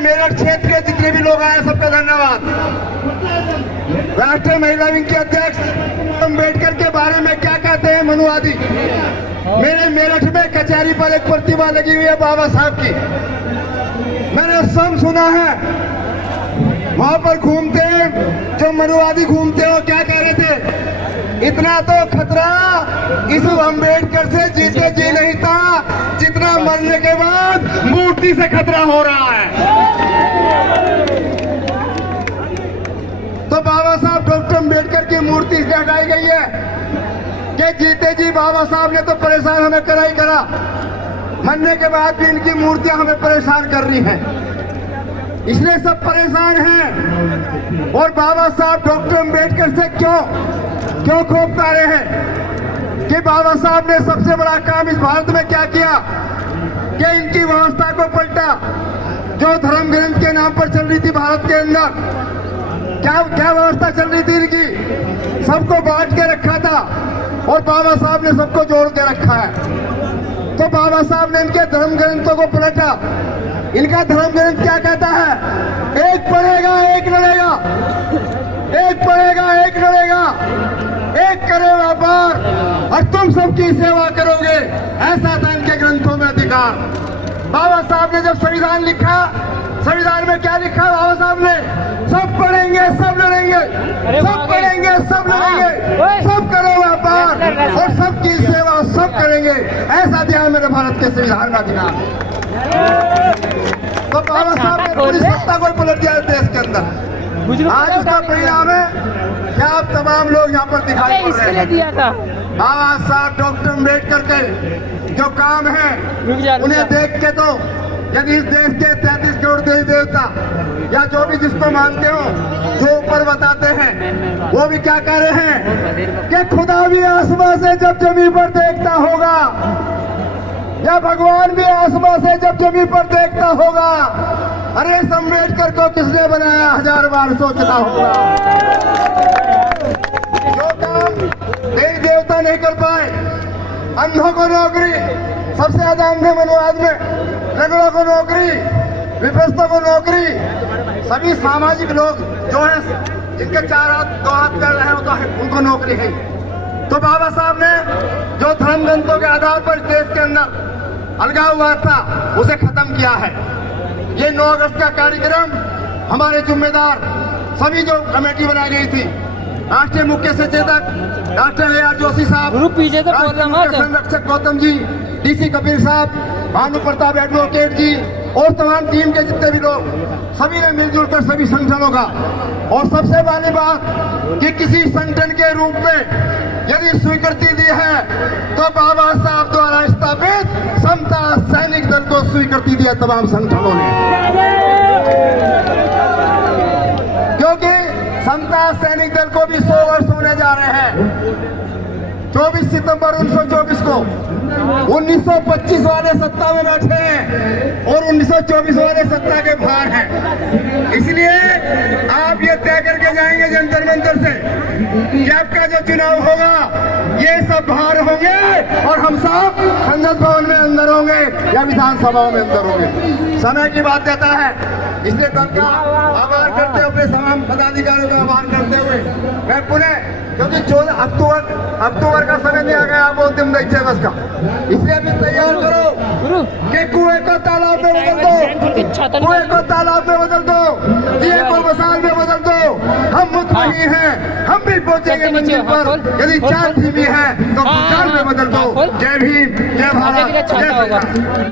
मेरठ क्षेत्र के जितने भी लोग आए सबका धन्यवाद। राष्ट्रीय महिला विंग के अध्यक्ष अम्बेडकर के बारे में क्या कहते हैं मनुवादी। मेरे मेरठ में कचहरी पर एक प्रतिमा लगी हुई है बाबा साहब की। मैंने सब सुना है, वहां पर घूमते जो मनुवादी घूमते हो क्या कह रहे थे, इतना तो खतरा इस अम्बेडकर से जीते जी नहीं था जितना मरने के बाद मूर्ति से खतरा हो रहा है। तो बाबा साहब डॉक्टर अम्बेडकर की मूर्ति से हटाई गई है कि जीते जी बाबा साहब ने तो परेशान हमें करा ही करा, मरने के बाद भी इनकी मूर्तियां हमें परेशान कर रही हैं, इसलिए सब परेशान हैं। और बाबा साहब डॉक्टर अम्बेडकर से क्यों खूब पा रहे हैं कि बाबा साहब ने सबसे बड़ा काम इस भारत में क्या किया कि इनकी व्यवस्था को पलटा। जो धर्म ग्रंथ के नाम पर चल रही थी भारत के अंदर, क्या व्यवस्था चल रही थी इनकी, सबको बांट के रखा था और बाबा साहब ने सबको जोड़ के रखा है। तो बाबा साहब ने इनके धर्म ग्रंथों को पलटा। इनका धर्म ग्रंथ क्या कहता है, एक पढ़ेगा एक लड़ेगा, एक पढ़ेगा एक लड़ेगा, एक करे व्यापार और तुम सबकी सेवा करोगे, ऐसा था इनके ग्रंथों में अधिकार। बाबा साहब ने जब संविधान लिखा, संविधान में क्या लिखा बाबा साहब ने, सब पढ़ेंगे सब लड़ेंगे, सब पढ़ेंगे सब लड़ेंगे, सब करो व्यापार और सबकी सेवा सब करेंगे, ऐसा दिया मेरे भारत के संविधान में अधिकार। तो बाबा साहब ने पूरी सत्ता को पलट दिया देश के अंदर। आज उसका परिणाम है क्या आप तमाम लोग यहाँ पर दिखाई पड़ रहे हैं। बाबा साहब डॉक्टर अम्बेडकर के जो काम है उन्हें देख के तो यदि इस देश के 33 करोड़ देवी देवता या जो भी जिसको मानते हो, जो ऊपर बताते हैं, वो भी क्या कह रहे हैं कि खुदा भी आसमां से जब जमीन पर देखता होगा या भगवान भी आसमां से जब जमीन पर देखता होगा, अरे इस अम्बेडकर को किसने बनाया 1000 बार सोचना होगा। जो काम देवी देवता नहीं कर पाए, अंधों को नौकरी, सबसे ज्यादा अंधे मनुवाद में, रगड़ों को नौकरी, विपस्तों को नौकरी, सभी सामाजिक लोग जो है जिनके 4 हाथ 2 हाथ कर रहे हैं तो उनको नौकरी है। तो बाबा साहब ने जो धर्म ग्रंथों के आधार पर देश के अंदर अलगाव हुआ था उसे खत्म किया है। ये 9 अगस्त का कार्यक्रम हमारे जिम्मेदार सभी जो कमेटी बनाई गई थी, राष्ट्रीय मुख्य सचेतक डॉक्टर A.R. जोशी साहब, संरक्षक गौतम जी, DC कबीर साहब, भानु प्रताप एडवोकेट जी और तमाम टीम के जितने भी लोग, सभी ने मिलजुल कर सभी संगठनों का, और सबसे पहली बात कि किसी संगठन के रूप में यदि स्वीकृति दी है तो बाबा साहब द्वारा स्थापित समता सैनिक दल को स्वीकृति दिया तमाम संगठनों ने, क्योंकि समता सैनिक दल को भी 100 वर्ष होने जा रहे हैं। 24 सितंबर 1924 को 1925 वाले सत्ता में बैठे हैं और 1924 वाले सत्ता के बाहर हैं। इसलिए आप ये तय करके जाएंगे जंतर मंतर से कि आपका जो चुनाव होगा ये सब बाहर होंगे और हम सब संसद भवन में अंदर होंगे या विधानसभाओं में अंदर होंगे। समय की बात कहता है, इसलिए दल का आभार करते हुए, तमाम पदाधिकारियों का आभार करते हुए मैं पुनः, क्योंकि 14 अक्टूबर का समय दिया गया अंतिम दिवस का, इसलिए अभी तैयार करो कि कुएं को तालाब में बदल दो, कुएं को तालाब में बदल दो, दिए को मसाल में बदल दो। हम मुतमईन हैं, हम भी पहुंचेंगे मंजिल पर। यदि 4 भी है तो 4 में बदल दो। जय भीम, जय भारत, जय भारत।